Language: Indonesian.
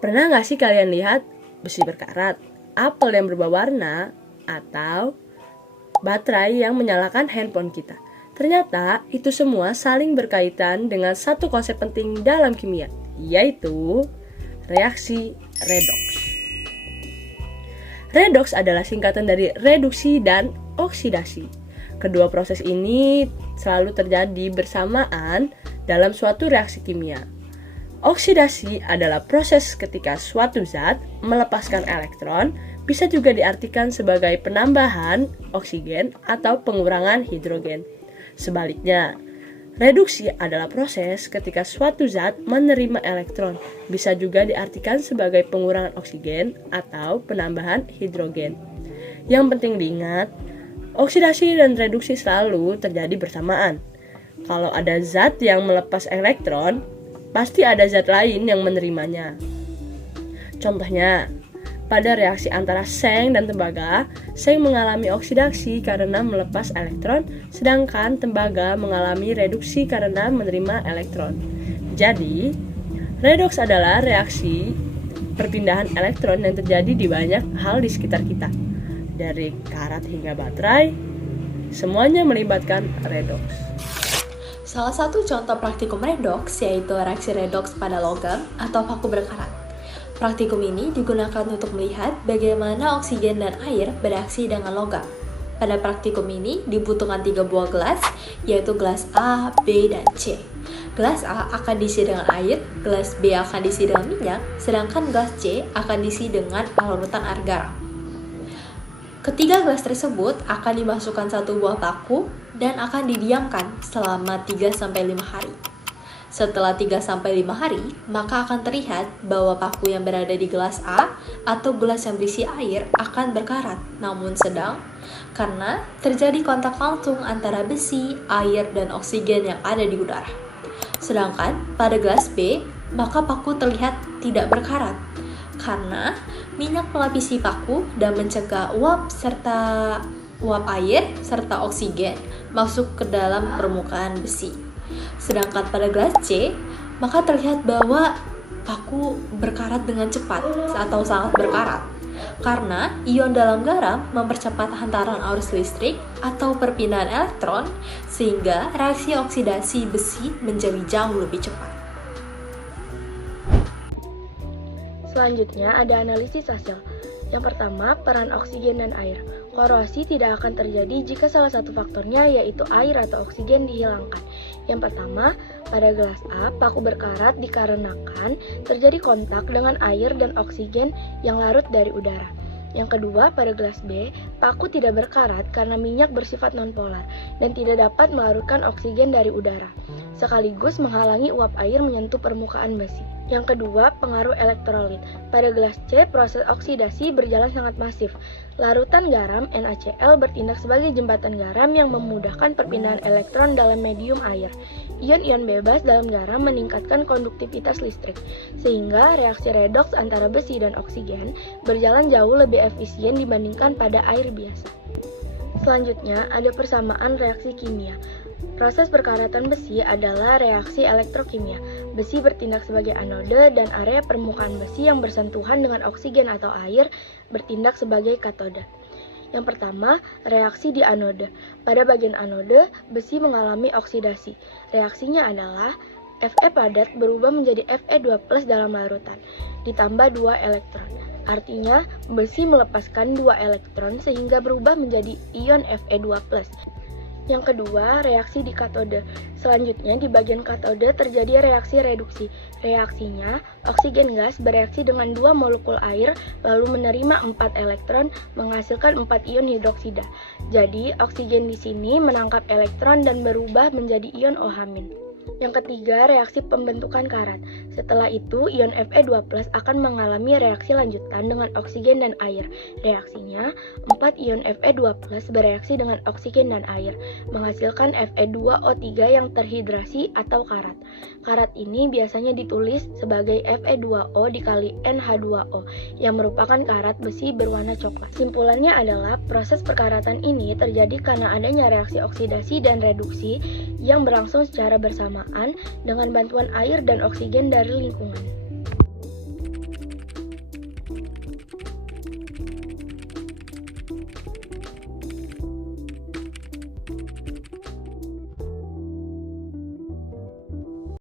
Pernah nggak sih kalian lihat besi berkarat, apel yang berubah warna, atau baterai yang menyalakan handphone kita? Ternyata itu semua saling berkaitan dengan satu konsep penting dalam kimia, yaitu reaksi redoks. Redoks adalah singkatan dari reduksi dan oksidasi. Kedua proses ini selalu terjadi bersamaan dalam suatu reaksi kimia. Oksidasi adalah proses ketika suatu zat melepaskan elektron, bisa juga diartikan sebagai penambahan oksigen atau pengurangan hidrogen. Sebaliknya, reduksi adalah proses ketika suatu zat menerima elektron, bisa juga diartikan sebagai pengurangan oksigen atau penambahan hidrogen. Yang penting diingat, oksidasi dan reduksi selalu terjadi bersamaan. Kalau ada zat yang melepas elektron, pasti ada zat lain yang menerimanya. Contohnya, pada reaksi antara seng dan tembaga, seng mengalami oksidasi karena melepas elektron, sedangkan tembaga mengalami reduksi karena menerima elektron. Jadi, redoks adalah reaksi perpindahan elektron yang terjadi di banyak hal di sekitar kita. Dari karat hingga baterai, semuanya melibatkan redoks. Salah satu contoh praktikum redoks yaitu reaksi redoks pada logam atau paku berkarat. Praktikum ini digunakan untuk melihat bagaimana oksigen dan air bereaksi dengan logam. Pada praktikum ini dibutuhkan 3 buah gelas, yaitu gelas A, B, dan C. Gelas A akan diisi dengan air, gelas B akan diisi dengan minyak, sedangkan gelas C akan diisi dengan larutan air garam. Ketiga gelas tersebut akan dimasukkan 1 buah paku dan akan didiamkan selama 3-5 hari. Setelah 3-5 hari, maka akan terlihat bahwa paku yang berada di gelas A atau gelas yang berisi air akan berkarat, namun sedang, karena terjadi kontak langsung antara besi, air, dan oksigen yang ada di udara. Sedangkan pada gelas B, maka paku terlihat tidak berkarat, karena minyak melapisi paku dan mencegah uap air serta oksigen masuk ke dalam permukaan besi. Sedangkan pada gelas C, maka terlihat bahwa paku berkarat dengan cepat atau sangat berkarat, karena ion dalam garam mempercepat hantaran arus listrik atau perpindahan elektron, sehingga reaksi oksidasi besi menjadi jauh lebih cepat. Selanjutnya ada analisis hasil. Yang pertama, peran oksigen dan air. Korosi tidak akan terjadi jika salah satu faktornya yaitu air atau oksigen dihilangkan. Yang pertama, pada gelas A, paku berkarat dikarenakan terjadi kontak dengan air dan oksigen yang larut dari udara. Yang kedua, pada gelas B, paku tidak berkarat karena minyak bersifat nonpolar dan tidak dapat melarutkan oksigen dari udara, sekaligus menghalangi uap air menyentuh permukaan besi. Yang kedua, pengaruh elektrolit. Pada gelas C, proses oksidasi berjalan sangat masif. Larutan garam NaCl bertindak sebagai jembatan garam yang memudahkan perpindahan elektron dalam medium air. Ion-ion bebas dalam garam meningkatkan konduktivitas listrik, sehingga reaksi redoks antara besi dan oksigen berjalan jauh lebih efisien dibandingkan pada air biasa. Selanjutnya, ada persamaan reaksi kimia. Proses perkaratan besi adalah reaksi elektrokimia. Besi bertindak sebagai anode dan area permukaan besi yang bersentuhan dengan oksigen atau air bertindak sebagai katode. Yang pertama, reaksi di anode. Pada bagian anode, besi mengalami oksidasi. Reaksinya adalah Fe padat berubah menjadi Fe2+ dalam larutan, ditambah 2 elektron. Artinya, besi melepaskan 2 elektron sehingga berubah menjadi ion Fe2+. Yang kedua, reaksi di katode. Selanjutnya, di bagian katode terjadi reaksi reduksi. Reaksinya, oksigen gas bereaksi dengan 2 molekul air lalu menerima 4 elektron menghasilkan 4 ion hidroksida. Jadi, oksigen di sini menangkap elektron dan berubah menjadi ion OH-. Yang ketiga, reaksi pembentukan karat. Setelah itu, ion Fe2+ akan mengalami reaksi lanjutan dengan oksigen dan air. Reaksinya, 4 ion Fe2+ bereaksi dengan oksigen dan air, menghasilkan Fe2O3 yang terhidrasi atau karat. Karat ini biasanya ditulis sebagai Fe2O dikali NH2O, yang merupakan karat besi berwarna coklat. Simpulannya adalah proses perkaratan ini terjadi karena adanya reaksi oksidasi dan reduksi yang berlangsung secara bersamaan dengan bantuan air dan oksigen dari lingkungan.